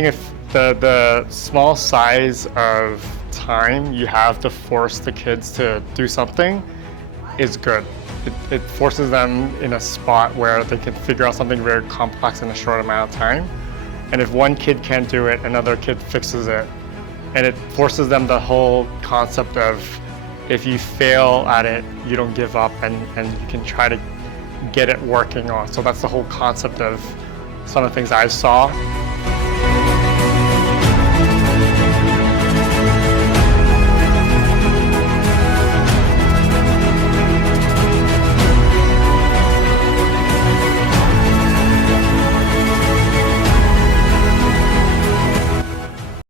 think if the small size of time you have to force the kids to do something is good. It forces them in a spot where they can figure out something very complex in a short amount of time. And if one kid can't do it, another kid fixes it. And it forces them the whole concept of if you fail at it, you don't give up and you can try to get it working on. So that's the whole concept of some of the things I saw.